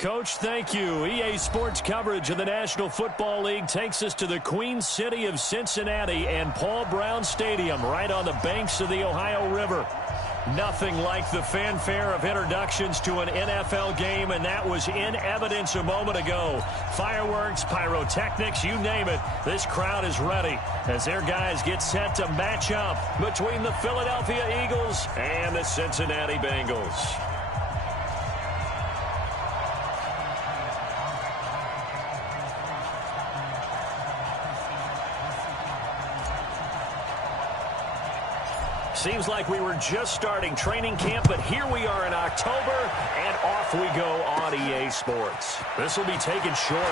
Coach, thank you. EA Sports coverage of the National Football League takes us to the Queen City of Cincinnati and Paul Brown Stadium right on the banks of the Ohio River. Nothing like the fanfare of introductions to an NFL game, and that was in evidence a moment ago. Fireworks, pyrotechnics, you name it. This crowd is ready as their guys get set to match up between the Philadelphia Eagles and the Cincinnati Bengals. Seems like we were just starting training camp, but here we are in October, and off we go on EA Sports. This will be taken short.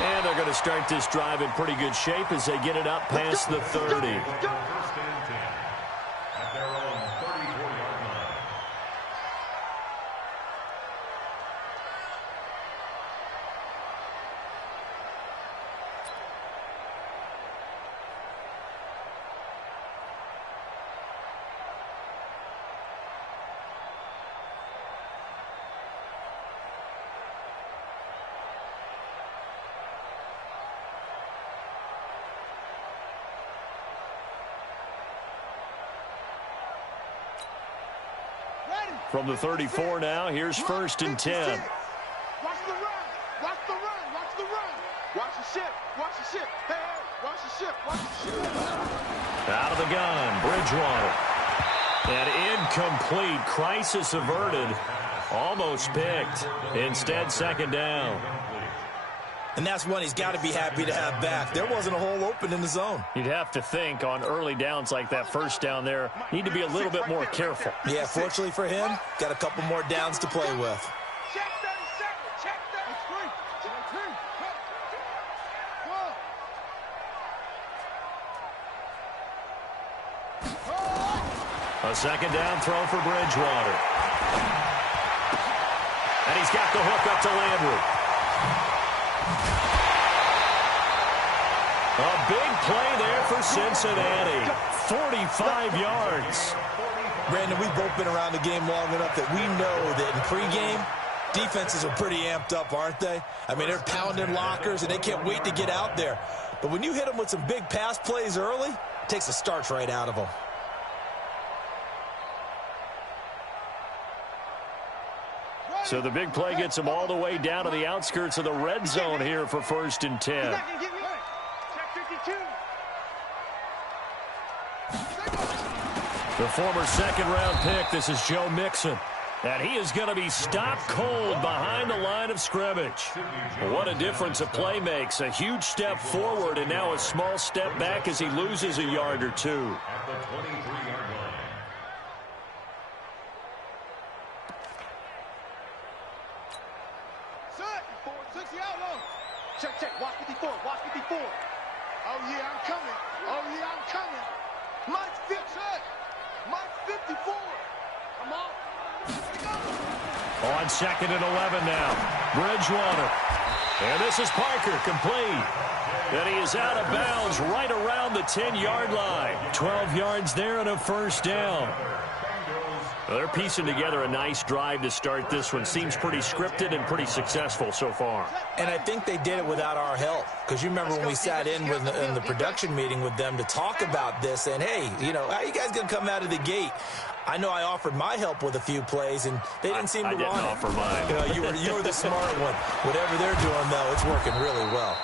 And they're going to start this drive in pretty good shape as they get it up past the 30. From the 34 now, here's 1st and 10. Watch the run. Watch the run. Watch the run. Watch the ship. Watch the ship. Hey, watch the ship. Watch the ship. Out of the gun, Bridgewater. And incomplete. Crisis averted. Almost picked. Instead, 2nd down. And that's one he's got to be happy to have back. There wasn't a hole open in the zone. You'd have to think on early downs like that 1st down there, need to be a little bit more careful. Yeah, fortunately for him, got a couple more downs to play with. Check 37. Check 33. A 2nd down throw for Bridgewater. And he's got the hook up to Landry. A big play there for Cincinnati. 45 yards. Brandon, we've both been around the game long enough that we know that in pregame, defenses are pretty amped up, aren't they? I mean, they're pounding lockers, and they can't wait to get out there. But when you hit them with some big pass plays early, it takes the starch right out of them. So the big play gets them all the way down to the outskirts of the red zone here for 1st and 10. The former 2nd-round pick, this is Joe Mixon. And he is going to be stopped cold behind the line of scrimmage. What a difference a play makes. A huge step forward and now a small step back as he loses a yard or two. At the 23-yard line. Set. 60 Outlaws. Check. Watch 54. Watch 54. Oh, yeah, I'm coming. Oh, yeah, I'm coming. Mike 50. Mike 54. Come on. On 2nd and 11 now. Bridgewater. And this is Parker, complete. And he is out of bounds right around the 10-yard line. 12 yards there and a 1st down. They're piecing together a nice drive to start this one. Seems pretty scripted and pretty successful so far. And I think they did it without our help. Because you remember when we sat in the production meeting with them to talk about this. And, hey, you know, how are you guys going to come out of the gate? I know I offered my help with a few plays, and they didn't seem to want it. I didn't offer mine. You know, you were the smart one. Whatever they're doing, though, it's working really well.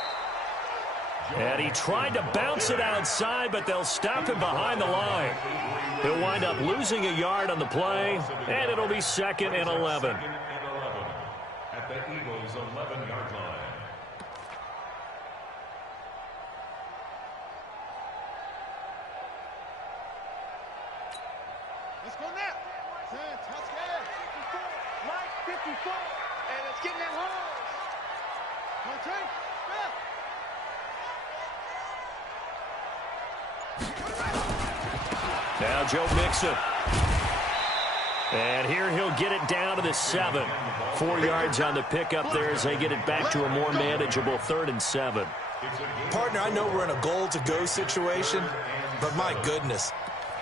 And he tried to bounce it outside, but they'll stop him behind the line. He'll wind up losing a yard on the play, and it'll be 2nd and 11. At the Eagles' 11-yard line. Let's go now. Touchdown. 54. Mike 54. And it's getting that home. Country. Now Joe Mixon. And here he'll get it down to the 7. 4 yards on the pickup there as they get it back to a more manageable 3rd and 7. Partner, I know we're in a goal-to-go situation, but my goodness,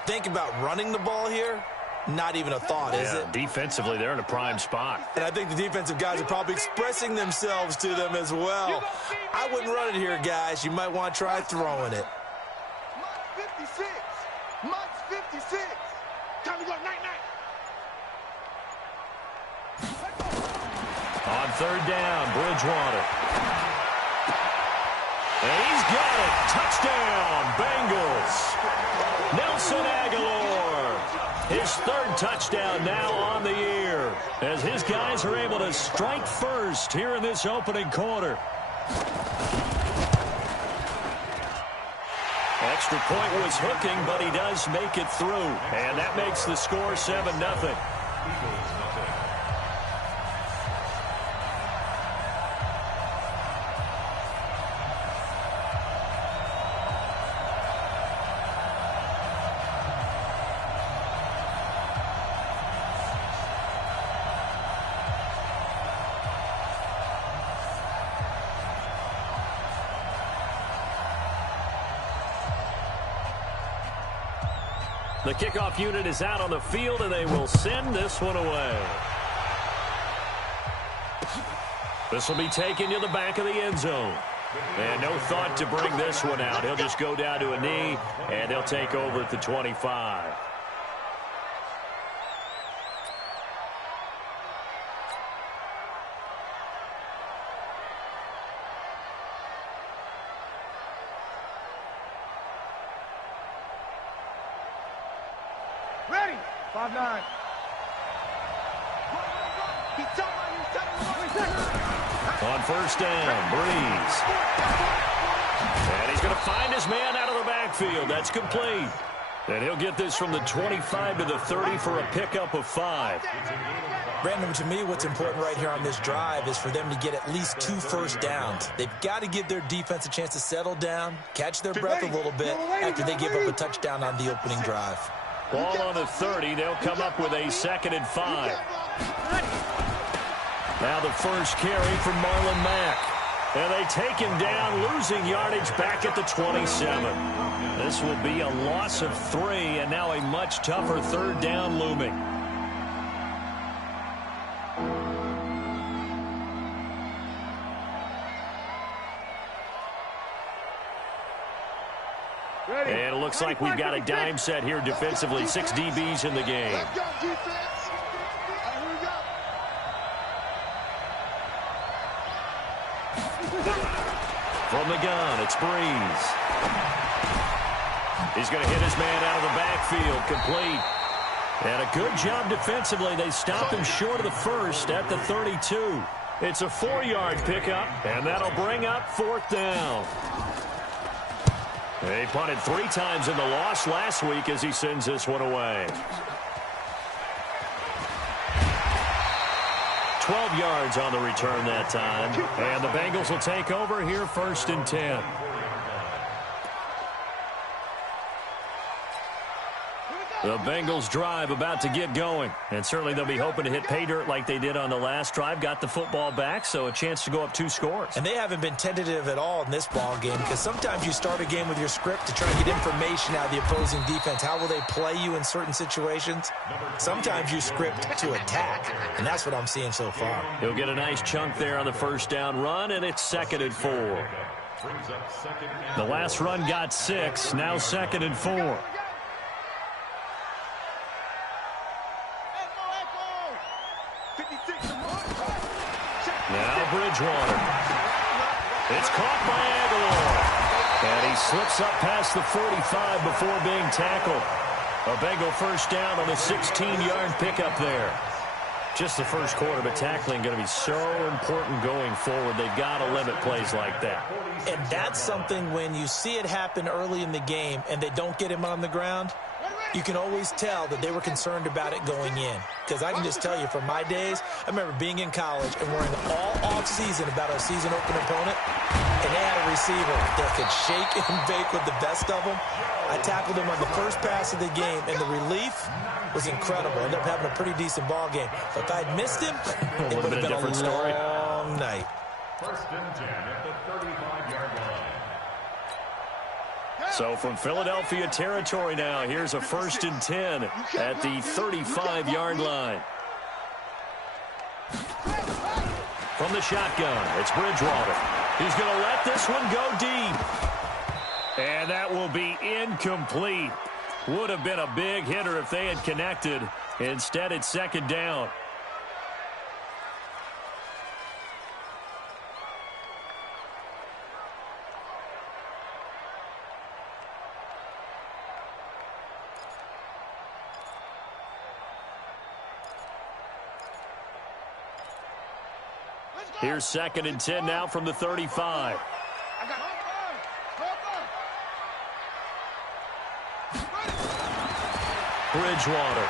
think about running the ball here. not even a thought, is it? Defensively, they're in a prime spot. And I think the defensive guys are probably expressing themselves to them as well. I wouldn't run it here, guys. You might want to try throwing it. Mike's 56. Mike's 56. Time to go night-night. On third down, Bridgewater. And he's got it. Touchdown, Bengals. Nelson Aguilar. His third touchdown now on the year, as his guys are able to strike first here in this opening quarter. Extra point was hooking, but he does make it through. And that makes the score 7-0. The kickoff unit is out on the field, and they will send this one away. This will be taken to the back of the end zone. And no thought to bring this one out. He'll just go down to a knee, and they'll take over at the 25. Ready. 5-9. On first down, Breeze. And he's going to find his man out of the backfield. That's complete. And he'll get this from the 25 to the 30 for a pickup of 5. Brandon, to me, what's important right here on this drive is for them to get at least 2 first downs. They've got to give their defense a chance to settle down, catch their breath a little bit after they give up a touchdown on the opening drive. Ball on the 30. They'll come up with a 2nd and 5. Now the first carry from Marlon Mack. And they take him down, losing yardage back at the 27. This will be a loss of 3, and now a much tougher third down looming. And it looks like we've got a dime set here defensively. 6 DBs in the game. Let's go, defense. Here we go. From the gun, it's Breeze. He's going to hit his man out of the backfield, complete. And a good job defensively. They stopped him short of the first at the 32. It's a 4-yard pickup, and that'll bring up 4th down. He punted 3 times in the loss last week as he sends this one away. 12 yards on the return that time. And the Bengals will take over here 1st and 10. The Bengals drive about to get going. And certainly they'll be hoping to hit pay dirt like they did on the last drive. Got the football back, so a chance to go up 2 scores. And they haven't been tentative at all in this ball game, because sometimes you start a game with your script to try and get information out of the opposing defense. How will they play you in certain situations? Sometimes you script to attack, and that's what I'm seeing so far. He'll get a nice chunk there on the first down run, and it's 2nd and 4. The last run got 6, now 2nd and 4. Now Bridgewater. It's caught by Aguilar. And he slips up past the 45 before being tackled. A Bengal first down on a 16-yard pickup there. Just the first quarter, but tackling going to be so important going forward. They've got to limit plays like that. And that's something when you see it happen early in the game and they don't get him on the ground, you can always tell that they were concerned about it going in. Because I can just tell you from my days, I remember being in college and worrying all off-season about our season-opening opponent, and they had a receiver that could shake and bake with the best of them. I tackled him on the first pass of the game, and the relief was incredible. Ended up having a pretty decent ball game. But if I'd missed him, it would have been a different story. Long night. 1st and 10 at the 35-yard line. So from Philadelphia territory now, here's a 1st and 10 at the 35-yard line. From the shotgun, it's Bridgewater. He's going to let this one go deep. And that will be incomplete. Would have been a big hitter if they had connected. Instead, it's 2nd down. Here's 2nd and 10 now from the 35. Bridgewater.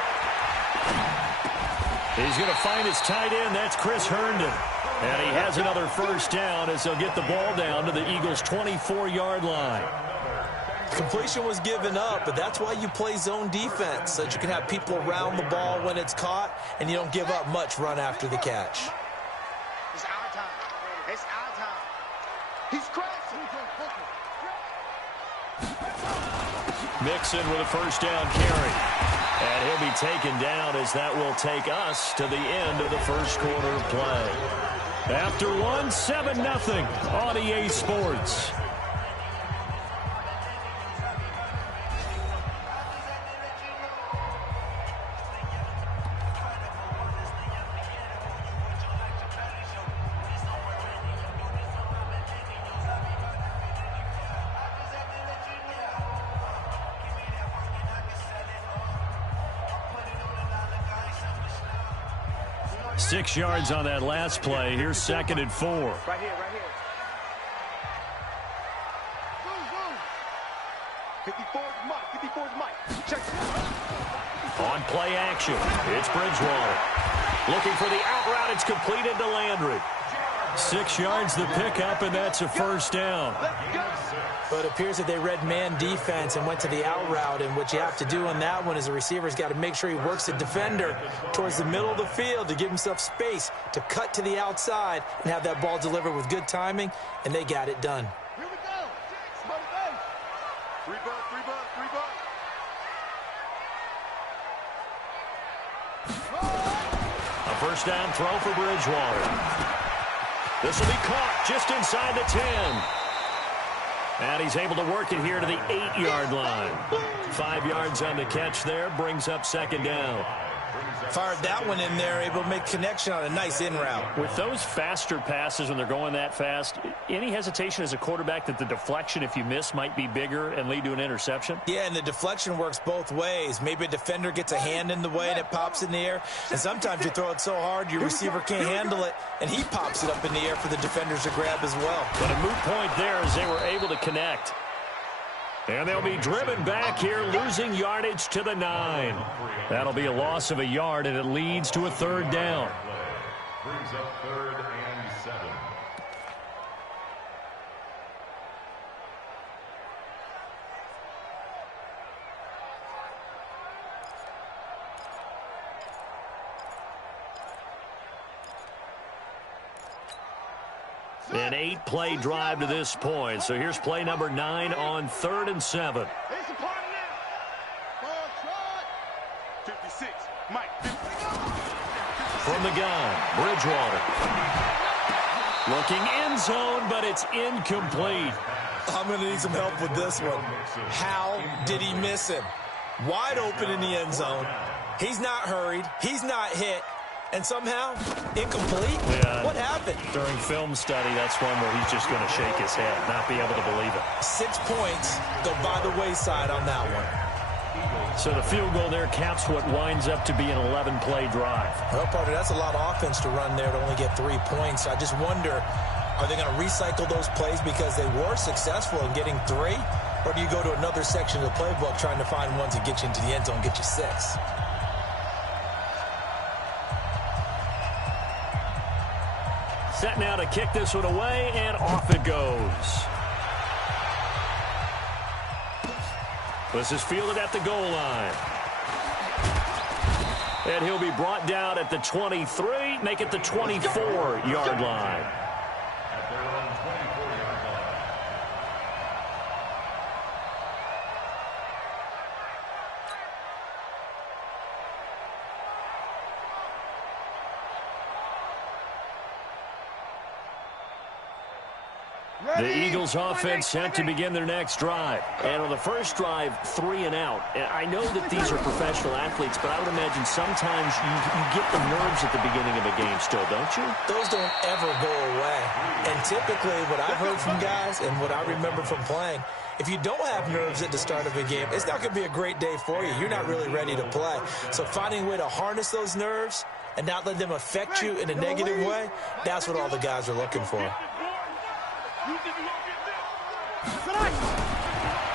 He's going to find his tight end. That's Chris Herndon. And he has another 1st down as they'll get the ball down to the Eagles' 24-yard line. Completion was given up, but that's why you play zone defense, so that you can have people around the ball when it's caught, and you don't give up much run after the catch. It's our time. It's our time. He's crashing. Mixon with a 1st down carry. And he'll be taken down as that will take us to the end of the 1st quarter of play. After one, 7-0 on EA Sports. Six yards on that last play. Here's 2nd and 4. Right here, right here. 54's Mike. 54's Mike. Check it. On play action, it's Bridgewater. Looking for the out route. It's completed to Landry. 6 yards the pickup, and that's a 1st down. But it appears that they read man defense and went to the out route, and what you have to do on that one is the receiver's got to make sure he works the defender towards the middle of the field to give himself space to cut to the outside and have that ball delivered with good timing, and they got it done. Here we go. 3 bucks, 3 bucks, 3 bucks. A 1st down throw for Bridgewater. This will be caught just inside the 10. And he's able to work it here to the 8-yard line. 5 yards on the catch there, brings up 2nd down. Fired that one in there, able to make connection on a nice in route. With those faster passes when they're going that fast, any hesitation as a quarterback that the deflection, if you miss, might be bigger and lead to an interception? Yeah, and the deflection works both ways. Maybe a defender gets a hand in the way and it pops in the air. And sometimes you throw it so hard your receiver can't handle it, and he pops it up in the air for the defenders to grab as well. But a moot point there as they were able to connect. And they'll be driven back here, losing yardage to the 9. That'll be a loss of a yard, and it leads to a 3rd down. Brings up 3rd and 7. An 8-play drive to this point. So here's play number 9 on 3rd and 7. It's a party now. Ball shot. 56. Mike. From the gun, Bridgewater. Looking end zone, but it's incomplete. I'm going to need some help with this one. How did he miss him? Wide open in the end zone. He's not hurried. He's not hit. And somehow, incomplete? Yeah. What happened? During film study, that's one where he's just going to shake his head, not be able to believe it. 6 points go by the wayside on that one. So the field goal there caps what winds up to be an 11-play drive. Well, partner, that's a lot of offense to run there to only get 3 points. I just wonder, are they going to recycle those plays because they were successful in getting 3? Or do you go to another section of the playbook trying to find ones that get you into the end zone, get you 6? Set now to kick this one away, and off it goes. This is fielded at the goal line. And he'll be brought down at the 23, make it the 24-yard line. At their own 24-yard line. The Eagles offense set to begin their next drive. And on the first drive, 3 and out. And I know that these are professional athletes, but I would imagine sometimes you get the nerves at the beginning of a game still, don't you? Those don't ever go away. And typically what I've heard from guys and what I remember from playing, if you don't have nerves at the start of a game, it's not going to be a great day for you. You're not really ready to play. So finding a way to harness those nerves and not let them affect you in a negative way, that's what all the guys are looking for.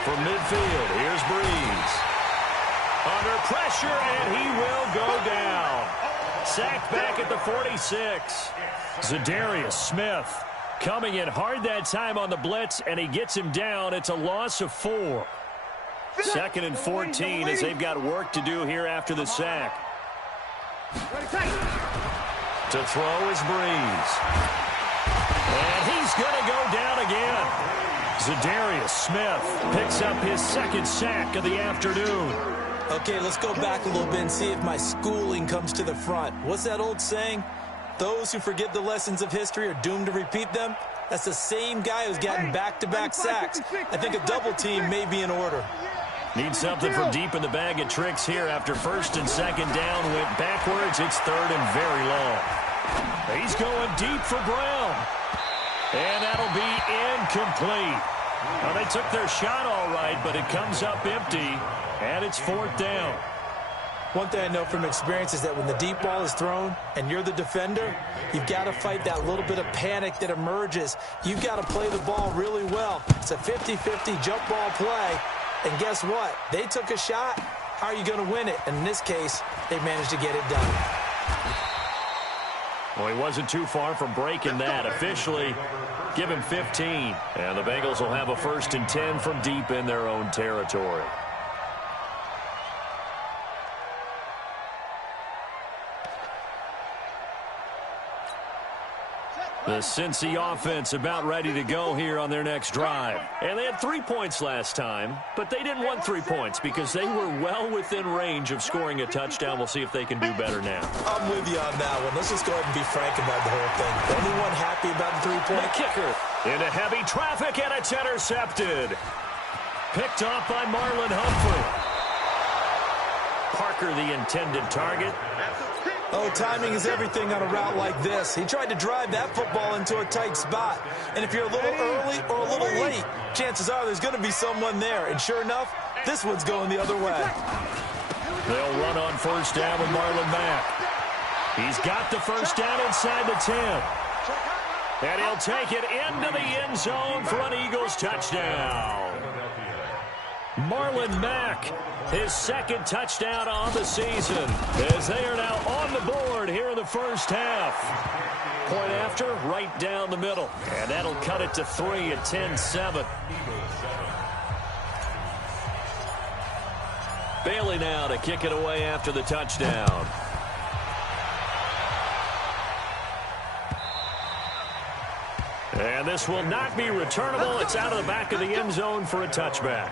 From midfield, here's Breeze. Under pressure, and he will go down. Sacked back at the 46. Zadarius Smith coming in hard that time on the blitz, and he gets him down. It's a loss of 4. 2nd and 14 as they've got work to do here after the sack. To throw is Breeze. And he's going to go down again. Zadarius Smith picks up his 2nd sack of the afternoon. Okay, let's go back a little bit and see if my schooling comes to the front. What's that old saying? Those who forget the lessons of history are doomed to repeat them. That's the same guy who's gotten back-to-back sacks. I think a double team may be in order. Need something from deep in the bag of tricks here after 1st and 2nd down. Went backwards. It's 3rd and very long. He's going deep for Brown. And that'll be incomplete. Well, they took their shot all right, but it comes up empty, and it's 4th down. One thing I know from experience is that when the deep ball is thrown and you're the defender, you've got to fight that little bit of panic that emerges. You've got to play the ball really well. It's a 50-50 jump ball play, and guess what? They took a shot. How are you going to win it? And in this case, they managed to get it done. Well, he wasn't too far from breaking that. Officially, give him 15. And the Bengals will have a 1st and 10 from deep in their own territory. The Cincy offense about ready to go here on their next drive. And they had 3 points last time, but they didn't want 3 points because they were well within range of scoring a touchdown. We'll see if they can do better now. I'm with you on that one. Let's just go ahead and be frank about the whole thing. Anyone happy about the 3-point? Kicker into heavy traffic, and it's intercepted. Picked off by Marlon Humphrey. Parker, the intended target. Oh, timing is everything on a route like this. He tried to drive that football into a tight spot. And if you're a little early or a little late, chances are there's going to be someone there. And sure enough, this one's going the other way. They'll run on 1st down with Marlon Mack. He's got the 1st down inside the 10. And he'll take it into the end zone for an Eagles touchdown. Marlon Mack, his 2nd touchdown on the season, as they are now on the board here in the 1st half. Point after, right down the middle. And that'll cut it to 3 at 10-7. Bailey now to kick it away after the touchdown. And this will not be returnable. It's out of the back of the end zone for a touchback.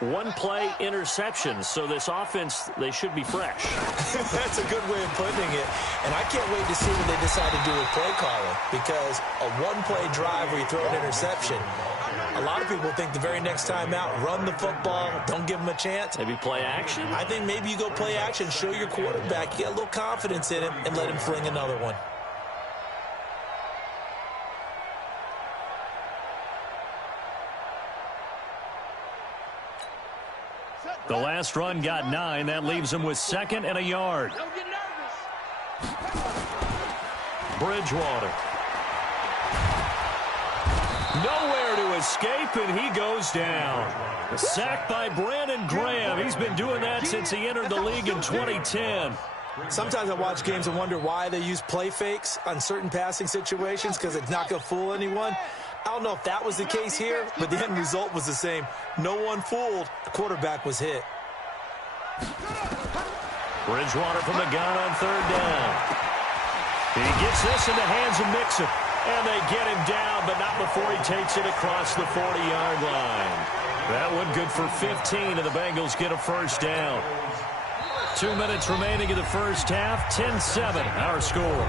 One play interception, so this offense, they should be fresh. That's a good way of putting it. And I can't wait to see what they decide to do with play calling, because a one-play drive where you throw an interception, a lot of people think the very next time out, run the football, don't give them a chance. Maybe play action? I think maybe you go play action, show your quarterback, you get a little confidence in him, and let him fling another one. The last run got 9. That leaves him with 2nd and a yard. Bridgewater. Nowhere to escape, and he goes down. Sacked by Brandon Graham. He's been doing that since he entered the league in 2010. Sometimes I watch games and wonder why they use play fakes on certain passing situations, because it's not going to fool anyone. I don't know if that was the case here, but the end result was the same. No one fooled. The quarterback was hit. Bridgewater from the gun on 3rd down. He gets this in the hands of Mixon. And they get him down, but not before he takes it across the 40-yard line. That one good for 15, and the Bengals get a 1st down. 2 minutes remaining in the 1st half. 10-7, our score.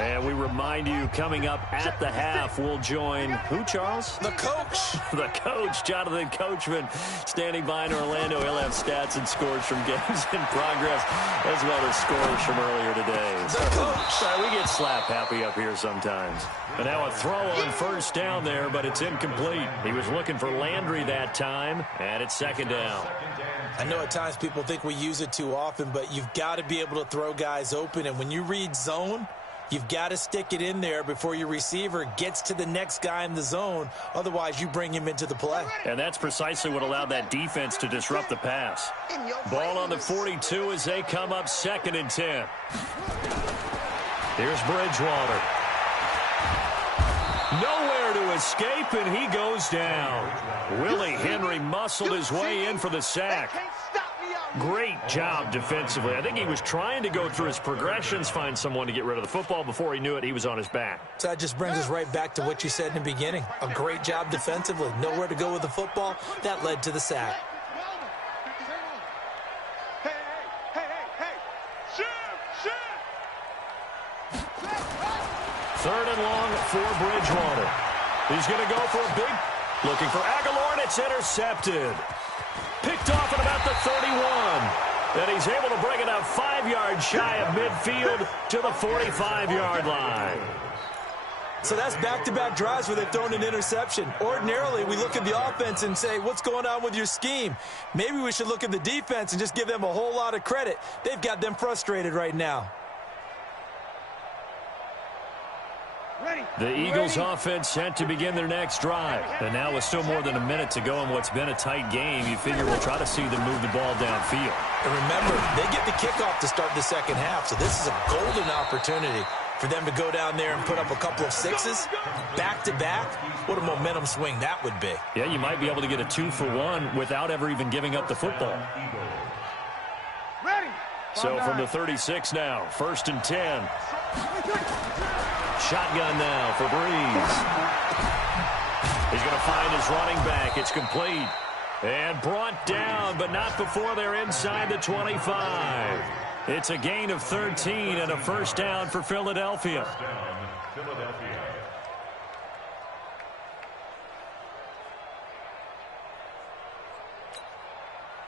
And we remind you, coming up at the half, we'll join who, Charles? The coach. The coach, Jonathan Coachman, standing by in Orlando. He'll have stats and scores from games in progress, as well as scores from earlier today. The coach. Sorry, we get slap happy up here sometimes. And now a throw on first down there, but it's incomplete. He was looking for Landry that time, and it's second down. I know at times people think we use it too often, but you've got to be able to throw guys open. And when you read zone, you've got to stick it in there before your receiver gets to the next guy in the zone. Otherwise, you bring him into the play. And that's precisely what allowed that defense to disrupt the pass. Ball on the 42 as they come up 2nd and 10. Here's Bridgewater. Nowhere to escape, and he goes down. Willie Henry muscled his way in for the sack. Great job defensively. I think he was trying to go through his progressions, find someone to get rid of the football. Before he knew it, he was on his back. So that just brings us right back to what you said in the beginning. A great job defensively. Nowhere to go with the football. That led to the sack. Third and long for Bridgewater. He's going to go for a big, looking for Aguilar, and it's intercepted. Picked off at about the 31. And he's able to bring it up 5 yards shy of midfield to the 45-yard line. So that's back-to-back drives where they've thrown an interception. Ordinarily, we look at the offense and say, what's going on with your scheme? Maybe we should look at the defense and just give them a whole lot of credit. They've got them frustrated right now. The Eagles offense set to begin their next drive. And now with still more than a minute to go in what's been a tight game, you figure we'll try to see them move the ball downfield. And remember, they get the kickoff to start the second half, so this is a golden opportunity for them to go down there and put up a couple of sixes back-to-back. What a momentum swing that would be. Yeah, you might be able to get a 2-for-1 without ever even giving up the football. So from the 36 now, 1st and 10. Shotgun now for Breeze. He's going to find his running back. It's complete. And brought down, but not before they're inside the 25. It's a gain of 13 and a first down for Philadelphia.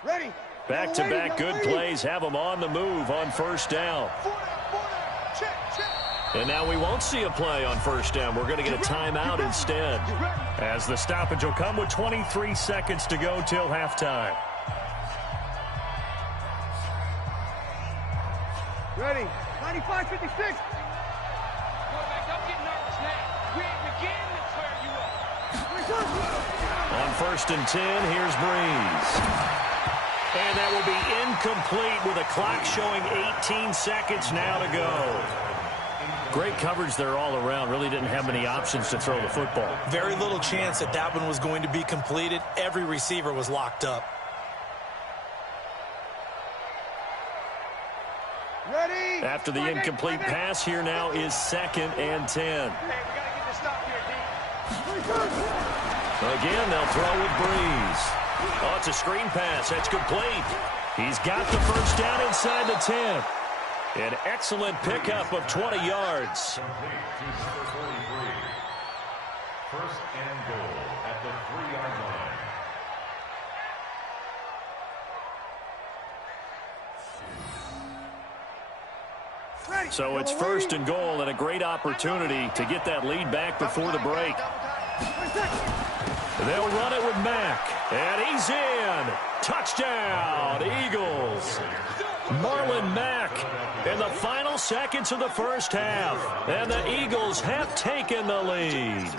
Ready. Back-to-back good plays have them on the move on first down. And now we won't see a play on first down. We're going to get a timeout instead, as the stoppage will come with 23 seconds to go till halftime. Ready. 95-56. Quarterback, don't get nervous now. We ain't beginning to clear you up. On 1st and 10, here's Breeze. And that will be incomplete with a clock showing 18 seconds now to go. Great coverage there all around. Really didn't have many options to throw the football. Very little chance that that one was going to be completed. Every receiver was locked up. Ready. After the incomplete pass, here now is 2nd and 10. Hey, we got to get this stop here, D. Again, they'll throw with Breeze. Oh, it's a screen pass. That's complete. He's got the first down inside the 10. An excellent pickup of 20 yards. 1st and goal at the 3-yard line. So it's 1st and goal and a great opportunity to get that lead back before the break. They'll run it with Mack. And he's in. Touchdown, Eagles. Marlon Mack in the final seconds of the first half. And the Eagles have taken the lead.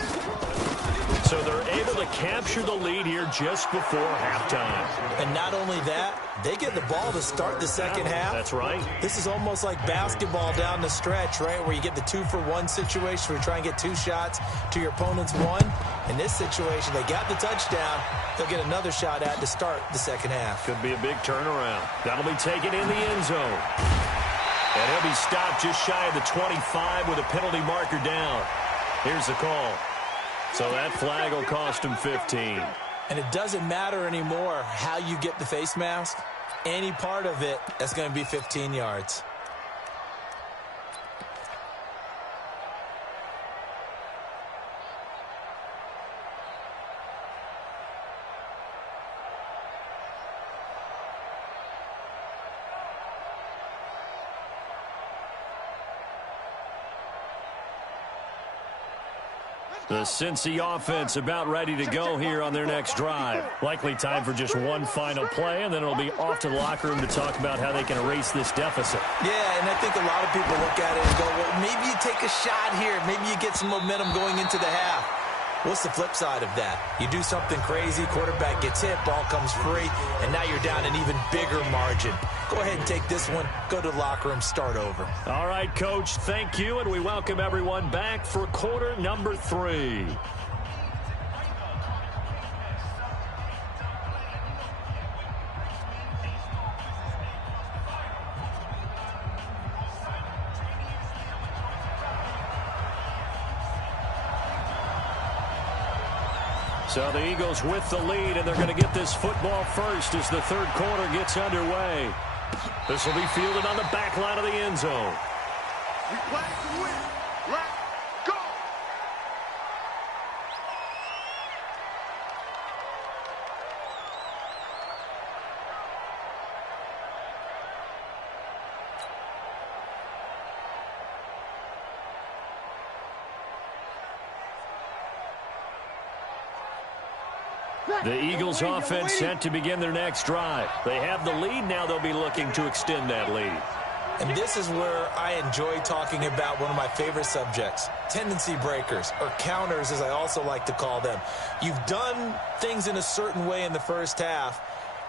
So they're able to capture the lead here just before halftime. And not only that, they get the ball to start the second half. That's right. This is almost like basketball down the stretch, right, where you get the 2-for-1 situation where you try and get 2 shots to your opponent's 1. In this situation, they got the touchdown. They'll get another shot at to start the second half. Could be a big turnaround. That'll be taken in the end zone. And he'll be stopped just shy of the 25 with a penalty marker down. Here's the call. So that flag will cost him 15. And it doesn't matter anymore how you get the face mask. Any part of it, that's going to be 15 yards. The Cincy offense about ready to go here on their next drive. Likely time for just one final play, and then it'll be off to the locker room to talk about how they can erase this deficit. Yeah, and I think a lot of people look at it and go, well, maybe you take a shot here. Maybe you get some momentum going into the half. What's the flip side of that? You do something crazy, quarterback gets hit, ball comes free, and now you're down an even bigger margin. Go ahead and take this one, go to the locker room, start over. All right, Coach, thank you, and we welcome everyone back for quarter number 3. So the Eagles with the lead, and they're going to get this football first as the third quarter gets underway. This will be fielded on the back line of the end zone. We play to win. Let's go. The Eagles offense set to begin their next drive. They have the lead. Now they'll be looking to extend that lead. And this is where I enjoy talking about one of my favorite subjects, tendency breakers, or counters as I also like to call them. You've done things in a certain way in the first half,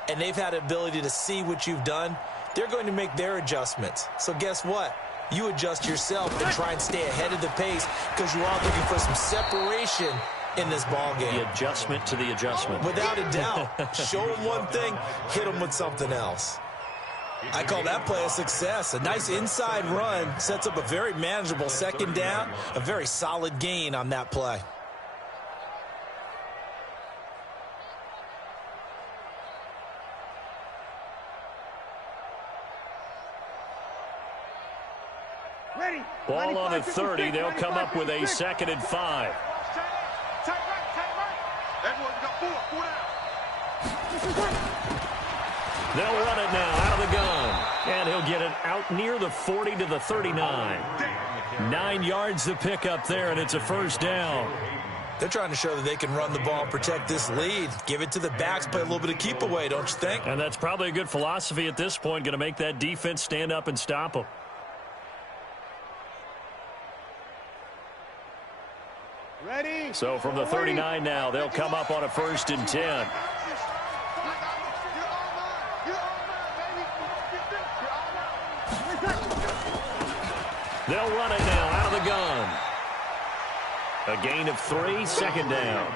and they've had the ability to see what you've done. They're going to make their adjustments. So guess what? You adjust yourself and try and stay ahead of the pace because you are looking for some separation in this ball game. The adjustment to the adjustment. Without a doubt. Show them one thing, hit them with something else. I call that play a success. A nice inside run sets up a very manageable second down, a very solid gain on that play. Ball on the 30. They'll come up with a 2nd and 5. Tight right. Everyone got 4 down. They'll run it now out of the gun. And he'll get it out near the 40 to the 39. 9 yards to pick up there, and it's a first down. They're trying to show that they can run the ball and protect this lead. Give it to the backs, play a little bit of keep away, don't you think? And that's probably a good philosophy at this point, going to make that defense stand up and stop them. Ready? So from the 39 now, they'll come up on a 1st and 10. They'll run it now out of the gun. A gain of 3, 2nd down.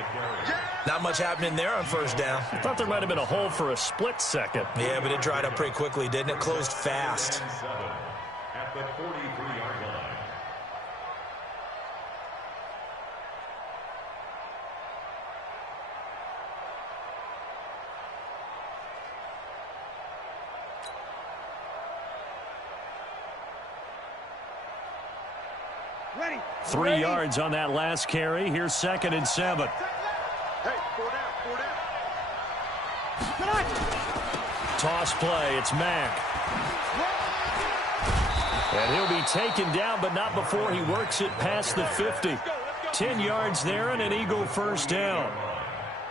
Not much happening there on first down. I thought there might have been a hole for a split second. Yeah, but it dried up pretty quickly, didn't it? Closed fast. At the 43-yard line. Ready. 3 yards on that last carry. Here's 2nd and 7. Hey, 4 down. Toss play. It's Mack. And he'll be taken down, but not before he works it past the 50. 10 yards there and an Eagle first down.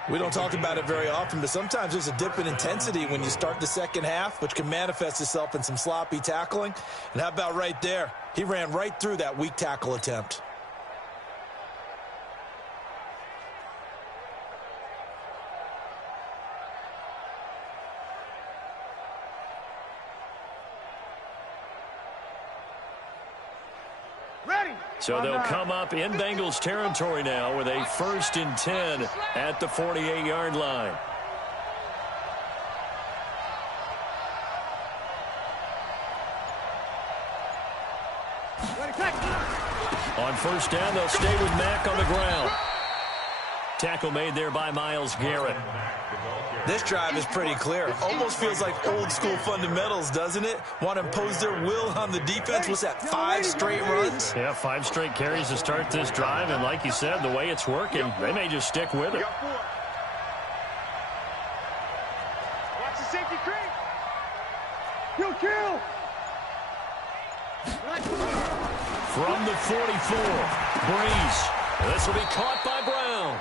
We don't talk about it very often, but sometimes there's a dip in intensity when you start the second half, which can manifest itself in some sloppy tackling. And how about right there? He ran right through that weak tackle attempt. So they'll come up in Bengals territory now with a 1st and 10 at the 48-yard line. On first down, they'll stay with Mack on the ground. Tackle made there by Myles Garrett. This drive is pretty clear. Almost feels like old school fundamentals, doesn't it? Want to impose their will on the defense. What's that, 5 straight runs? Yeah, 5 straight carries to start this drive. And like you said, the way it's working, they may just stick with it. Watch the safety creep. Kill. From the 44, Breeze. This will be caught by Brown.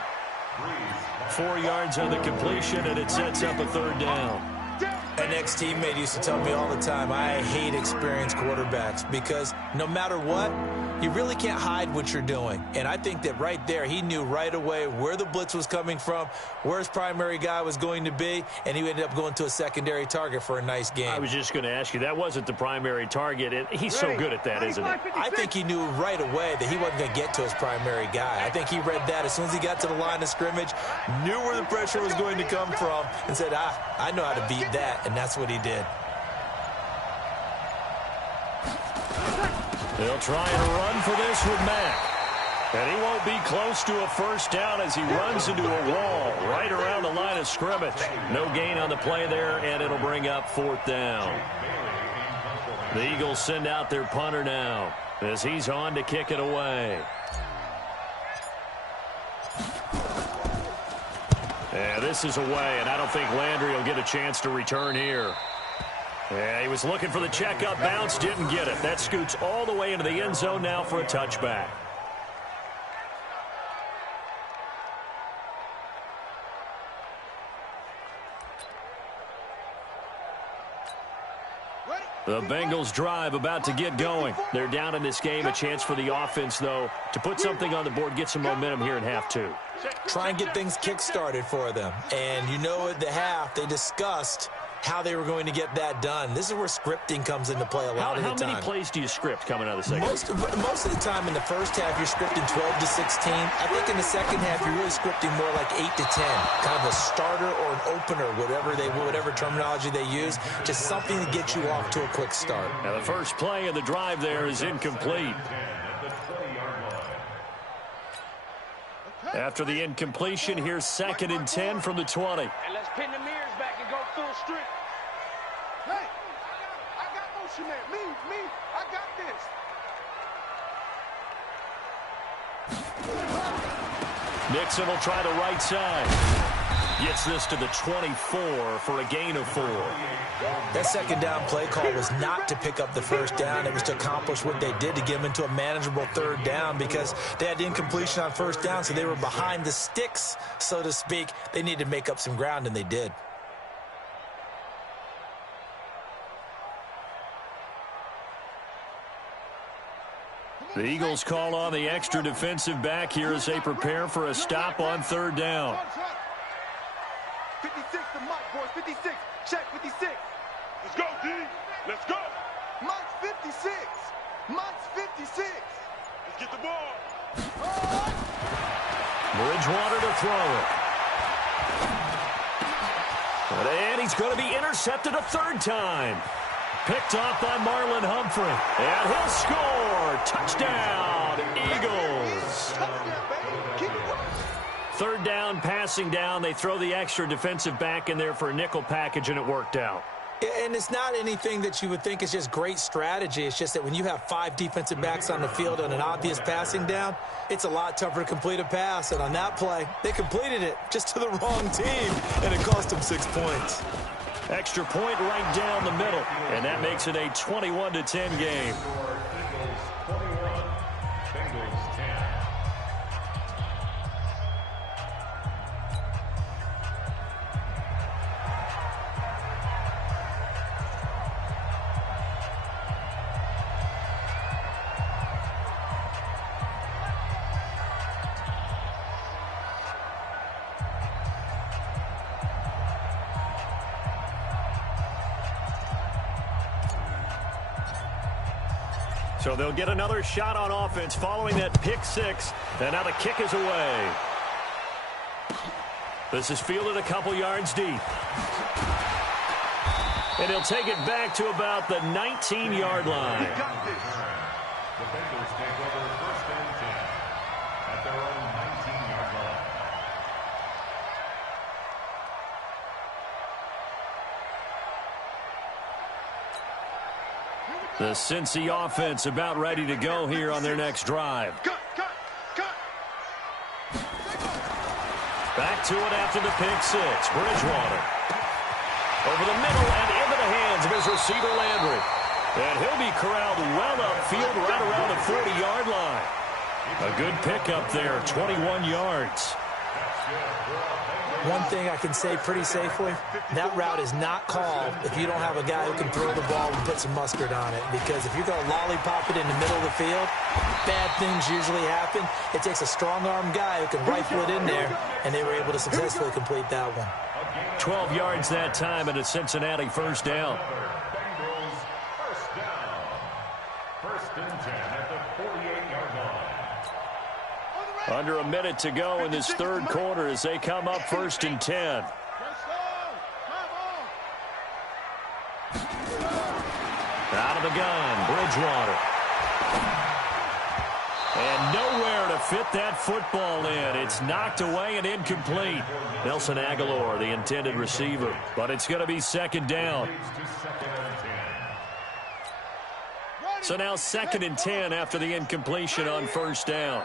4 yards on the completion, and it sets up a third down. An ex-teammate used to tell me all the time, I hate experienced quarterbacks because no matter what, you really can't hide what you're doing. And I think that right there, he knew right away where the blitz was coming from, where his primary guy was going to be, and he ended up going to a secondary target for a nice game. I was just going to ask you, that wasn't the primary target, and he's so good at that, isn't he? I think he knew right away that he wasn't going to get to his primary guy. I think he read that as soon as he got to the line of scrimmage, knew where the pressure was going to come from, and said, I know how to beat that, and that's what he did. They'll try and run for this with Mack. And he won't be close to a first down as he runs into a wall right around the line of scrimmage. No gain on the play there, and it'll bring up 4th down. The Eagles send out their punter now as he's on to kick it away. Yeah, this is away, and I don't think Landry will get a chance to return here. Yeah, he was looking for the checkup bounce, didn't get it. That scoots all the way into the end zone now for a touchback. The Bengals drive about to get going. They're down in this game. A chance for the offense, though, to put something on the board, get some momentum here in half 2. Try and get things kick-started for them. And you know at the half, they discussed how they were going to get that done. This is where scripting comes into play a lot of the time. How many plays do you script coming out of the second? Most of the time in the first half, you're scripting 12 to 16. I think in the second half, you're really scripting more like 8 to 10. Kind of a starter or an opener, whatever terminology they use. Just something to get you off to a quick start. Now the first play of the drive there is incomplete. After the incompletion, here's 2nd and 10 from the 20. And let's pin the mirrors back and go full strength. Hey, I got motion there. Me, I got this. Nixon will try the right side. Gets this to the 24 for a gain of 4. That second down play call was not to pick up the first down. It was to accomplish what they did to get them into a manageable third down because they had incompletion on first down, so they were behind the sticks, so to speak. They needed to make up some ground, and they did. The Eagles call on the extra defensive back here as they prepare for a stop on 3rd down. 56 to Mike, boys. 56. Check 56. Let's go, D. Let's go. Mike's 56. Mike's 56. Let's get the ball. Bridgewater to throw it. And he's going to be intercepted a 3rd time. Picked off by Marlon Humphrey. And he'll score. Touchdown, Eagles. Touchdown, baby. Keep it running. 3rd down, passing down. They throw the extra defensive back in there for a nickel package, and it worked out. And it's not anything that you would think is just great strategy. It's just that when you have 5 defensive backs on the field on an obvious passing down, it's a lot tougher to complete a pass. And on that play, they completed it just to the wrong team, and it cost them 6 points. Extra point right down the middle, and that makes it a 21-10 game. Eagles 21, Bengals 10. So they'll get another shot on offense following that pick 6. And now the kick is away. This is fielded a couple yards deep. And he'll take it back to about the 19-yard line. The Bengals take over 1st and 10 at their own 19-yard line. The Cincy offense about ready to go here on their next drive. Cut. Back to it after the pick 6. Bridgewater. Over the middle and into the hands of his receiver, Landry. And he'll be corralled well upfield right around the 40-yard line. A good pickup there, 21 yards. One thing I can say pretty safely, that route is not called if you don't have a guy who can throw the ball and put some mustard on it. Because if you're going to lollipop it in the middle of the field, bad things usually happen. It takes a strong-arm guy who can rifle it in there, and they were able to successfully complete that one. 12 yards that time, and a Cincinnati first down. Bengals first down. First and 10 at the 48-yard line. Under a minute to go in this third quarter as they come up first and 10. Out of the gun, Bridgewater. And nowhere to fit that football in. It's knocked away and incomplete. Nelson Aguilar, the intended receiver. But it's going to be second down. So now second and 10 after the incompletion on first down.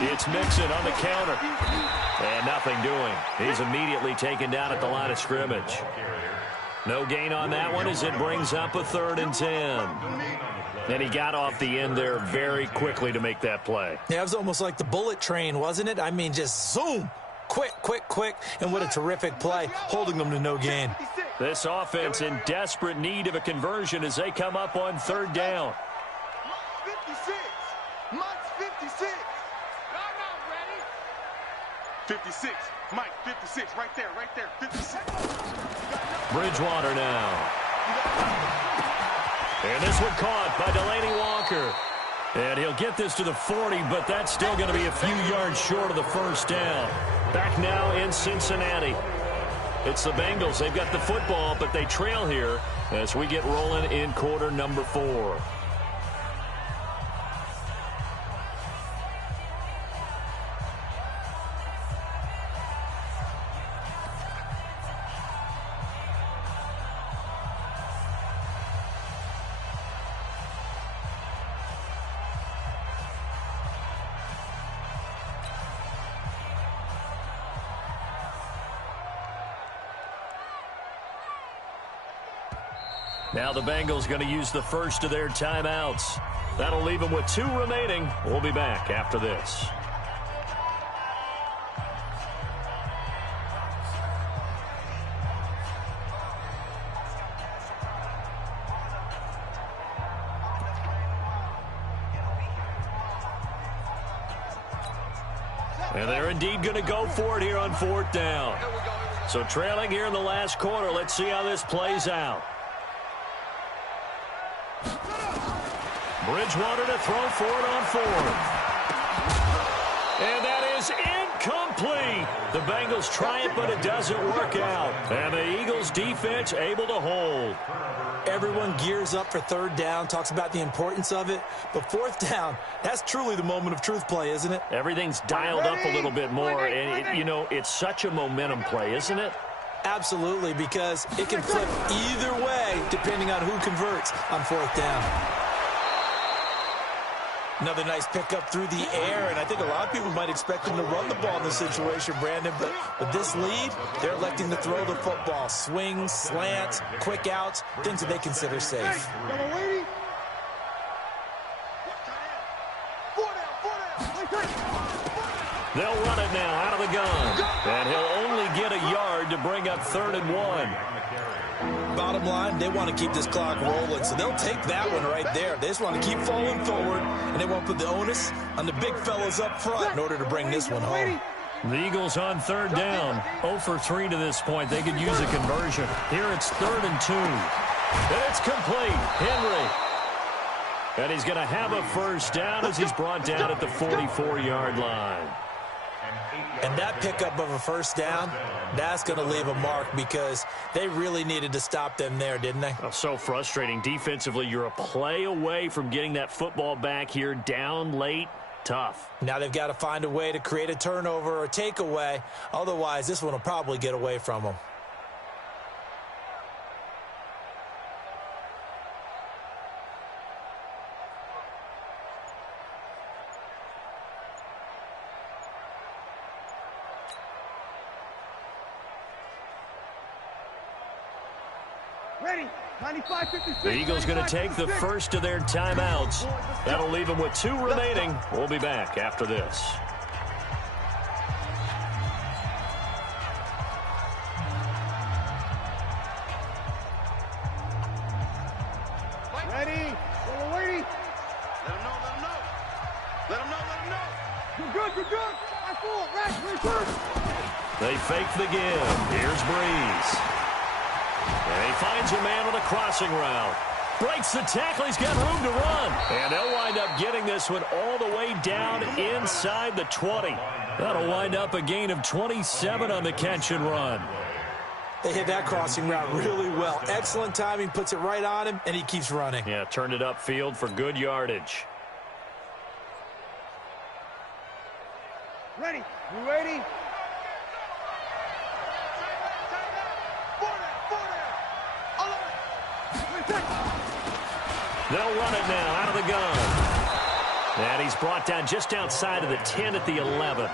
It's Mixon on the counter. And nothing doing. He's immediately taken down at the line of scrimmage. No gain on that one as it brings up a third and 10. And he got off the end there very quickly to make that play. Yeah, it was almost like the bullet train, wasn't it? I mean, just zoom. Quick, quick, quick. And what a terrific play, holding them to no gain. This offense in desperate need of a conversion as they come up on third down. 56. Mike's 56. I'm not ready. 56. Mike, 56. Right there, 56. Bridgewater now. And this one caught by Delaney Walker. And he'll get this to the 40, but that's still going to be a few yards short of the first down. Back now in Cincinnati. It's the Bengals. They've got the football, but they trail here as we get rolling in quarter number 4. Now the Bengals going to use the first of their timeouts. That'll leave them with 2 remaining. We'll be back after this. And they're indeed going to go for it here on fourth down. So trailing here in the last quarter, let's see how this plays out. Bridgewater to throw for it on fourth. And that is incomplete. The Bengals try it, but it doesn't work out. And the Eagles defense able to hold. Everyone gears up for third down, talks about the importance of it. But fourth down, that's truly the moment of truth play, isn't it? Everything's dialed up a little bit more. And, you know, it's such a momentum play, isn't it? Absolutely, because it can flip either way depending on who converts on fourth down. Another nice pickup through the air, and I think a lot of people might expect them to run the ball in this situation, Brandon, but with this lead, they're electing to throw the football. Swings, slants, quick outs, things that they consider safe. They'll run it now out of the gun, and he'll only get a yard to bring up 3rd and 1. Bottom line, they want to keep this clock rolling, so they'll take that one right there. They just want to keep falling forward, and they want to put the onus on the big fellas up front in order to bring this one home. The Eagles on third down, 0 for 3 to this point. They could use a conversion. Here it's 3rd and 2. And it's complete. Henry. And he's going to have a first down as he's brought down at the 44-yard line. And that pickup of a first down, that's going to leave a mark because they really needed to stop them there, didn't they? Oh, so frustrating. Defensively, you're a play away from getting that football back here down late. Tough. Now they've got to find a way to create a turnover or takeaway. Otherwise, this one will probably get away from them. Ready. 95, 56. The Eagles going to take the first of their timeouts. That'll leave them with 2 remaining. We'll be back after this. Ready. We're waiting. Let him know, let him know. Let him know, let him know. You're good, you're good. I fall. Right, They fake the give. Here's Breeze. And he finds a man on the crossing route. Breaks the tackle. He's got room to run. And they'll wind up getting this one all the way down inside the 20. That'll wind up a gain of 27 on the catch and run. They hit that crossing route really well. Excellent timing, puts it right on him, and he keeps running. Yeah, turned it upfield for good yardage. Ready. You ready? They'll run it now out of the gun. And he's brought down just outside of the 10 at the 11.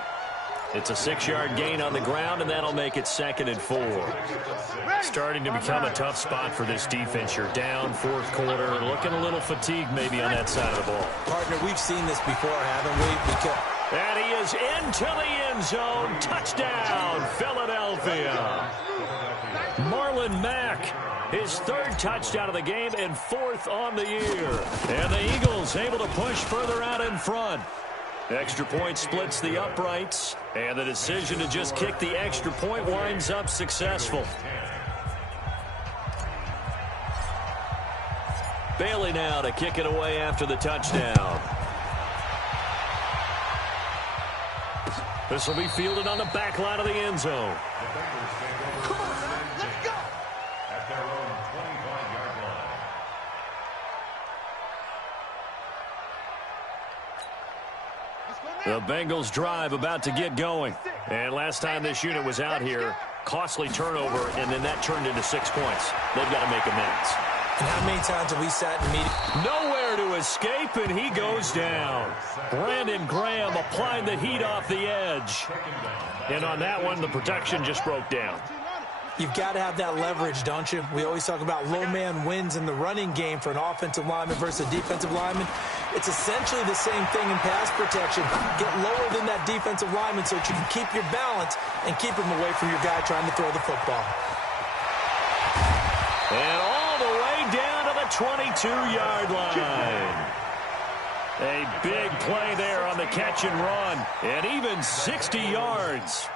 It's a 6-yard gain on the ground, and that'll make it 2nd and 4. Starting to become a tough spot for this defense. You're down 4th quarter, looking a little fatigued maybe on that side of the ball. Partner, we've seen this before, haven't we? And he is into the end zone. Touchdown, Philadelphia. Marlon Mack, his 3rd touchdown of the game and 4th on the year. And the Eagles able to push further out in front. Extra point splits the uprights, and the decision to just kick the extra point winds up successful. Bailey now to kick it away after the touchdown. This will be fielded on the back line of the end zone. Come on, let's go. At their own 25-yard line. The Bengals drive about to get going. And last time this unit was out here, costly turnover, and then that turned into 6 points. They've got to make amends. And how many times have we sat in meetings? Nowhere to escape, and he goes down. Brandon Graham applied the heat off the edge. And on that one, the protection just broke down. You've got to have that leverage, don't you? We always talk about low man wins in the running game for an offensive lineman versus a defensive lineman. It's essentially the same thing in pass protection. Get lower than that defensive lineman so that you can keep your balance and keep him away from your guy trying to throw the football. And all the way down to the 22-yard line. A big play there on the catch and run. And even 60 yards.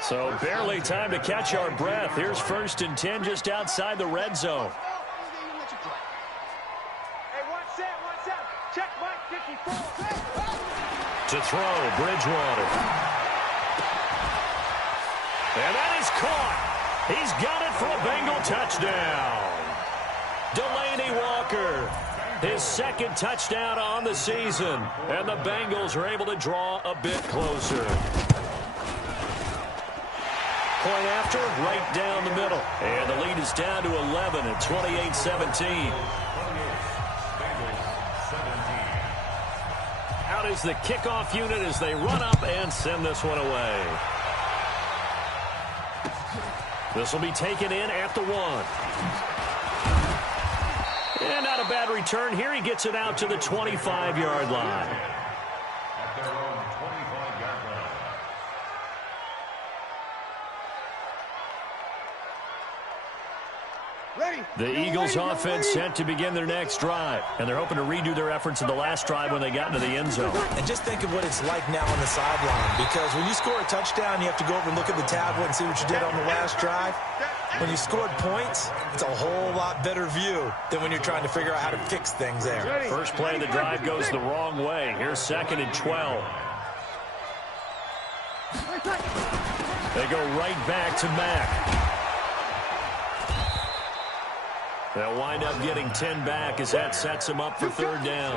So barely time to catch our breath. Here's 1st and 10 just outside the red zone. To throw, Bridgewater. And that is caught. He's got it for a Bengal touchdown. Delaney Walker, his 2nd touchdown on the season. And the Bengals are able to draw a bit closer. Point after, right down the middle. And the lead is down to 11 at 28-17. Out is the kickoff unit as they run up and send this one away. This will be taken in at the 1. And not a bad return here. He gets it out to the 25-yard line. At their own 25-yard line. The Eagles offense set to begin their next drive, and they're hoping to redo their efforts in the last drive when they got into the end zone. And just think of what it's like now on the sideline, because when you score a touchdown, you have to go over and look at the tablet and see what you did on the last drive. When you scored points, it's a whole lot better view than when you're trying to figure out how to fix things there. First play of the drive goes the wrong way. Here's 2nd and 12. They go right back to Mack. They'll wind up getting 10 back as that sets them up for 3rd down.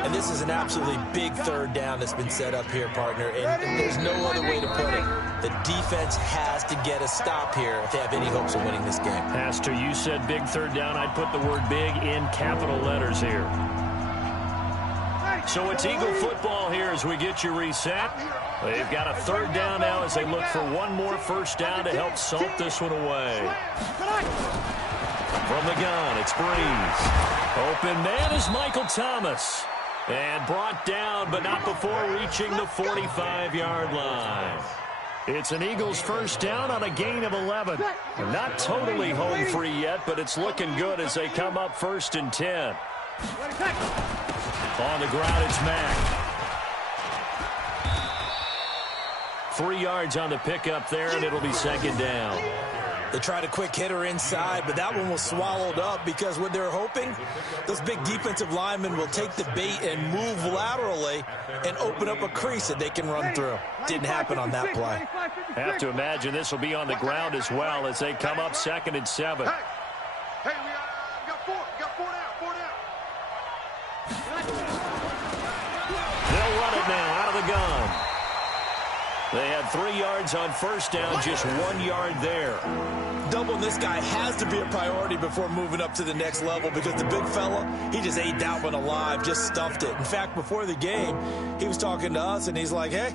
And this is an absolutely big 3rd down that's been set up here, partner. And there's no other way to put it. The defense has to get a stop here if they have any hopes of winning this game. Pastor, you said big 3rd down. I'd put the word big in capital letters here. So it's Eagle football here as we get you reset. They've got a third down now as they look for one more first down to help salt this one away. From the gun, it's Breeze. Open man is Michael Thomas. And brought down, but not before reaching the 45-yard line. It's an Eagles first down on a gain of 11. Not totally home free yet, but it's looking good as they come up 1st and 10. On the ground, it's Mack. 3 yards on the pickup there, and it'll be 2nd down. They tried a quick hitter inside, but that one was swallowed up because what they're hoping, those big defensive linemen will take the bait and move laterally and open up a crease that they can run through. Didn't happen on that play. Have to imagine this will be on the ground as well as they come up 2nd and 7. Hey, we got four down. They'll run it now out of the gun. They had 3 yards on first down, just 1 yard there. Doubling this guy has to be a priority before moving up to the next level because the big fella, he just ate that one alive, just stuffed it. In fact, before the game, he was talking to us, and he's like, hey,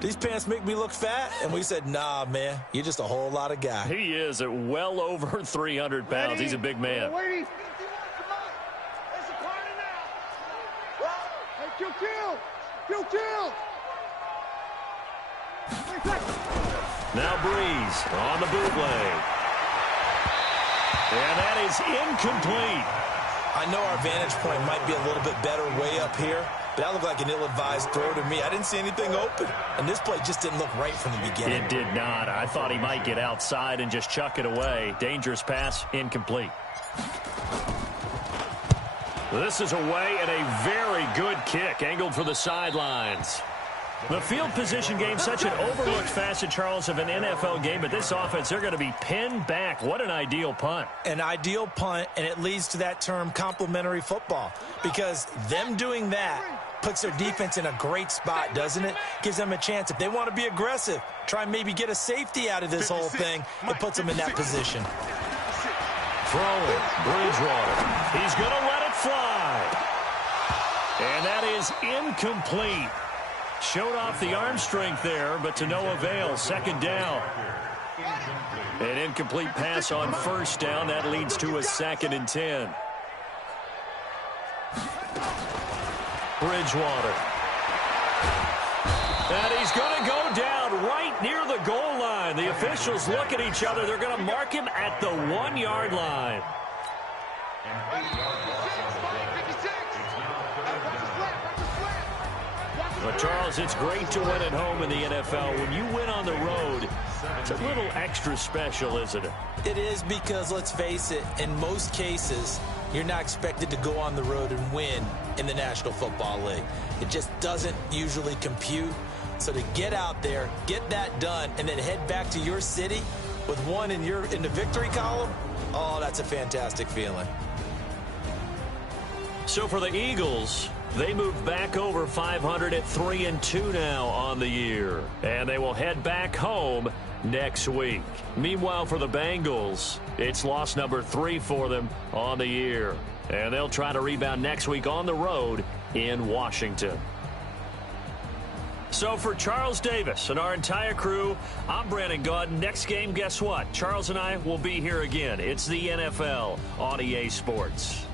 these pants make me look fat? And we said, nah, man, you're just a whole lot of guy. He is at well over 300 pounds. He's a big man. Now Breeze on the bootleg. And that is incomplete. I know our vantage point might be a little bit better way up here, but that looked like an ill-advised throw to me. I didn't see anything open, and this play just didn't look right from the beginning. It did not. I thought he might get outside and just chuck it away. Dangerous pass, incomplete. This is away and a very good kick, angled for the sidelines. The field position game, such an overlooked facet, Charles, of an NFL game, but this offense, they're going to be pinned back. What an ideal punt. An ideal punt, and it leads to that term complementary football, because them doing that puts their defense in a great spot, doesn't it? Gives them a chance. If they want to be aggressive, try and maybe get a safety out of this whole thing, it puts them in that position. Throwing, Bridgewater. He's going to let it fly. And that is incomplete. Showed off the arm strength there, but to no avail. 2nd down. An incomplete pass on first down. That leads to a 2nd and 10. Bridgewater. And he's going to go down right near the goal line. The officials look at each other. They're going to mark him at the 1 yard line. But, Charles, it's great to win at home in the NFL. When you win on the road, it's a little extra special, isn't it? It is because, let's face it, in most cases, you're not expected to go on the road and win in the National Football League. It just doesn't usually compute. So to get out there, get that done, and then head back to your city with one in the victory column, oh, that's a fantastic feeling. So for the Eagles, they move back over 500 at 3-2 now on the year. And they will head back home next week. Meanwhile, for the Bengals, it's loss number 3 for them on the year. And they'll try to rebound next week on the road in Washington. So for Charles Davis and our entire crew, I'm Brandon Gaudin. Next game, guess what? Charles and I will be here again. It's the NFL on EA Sports.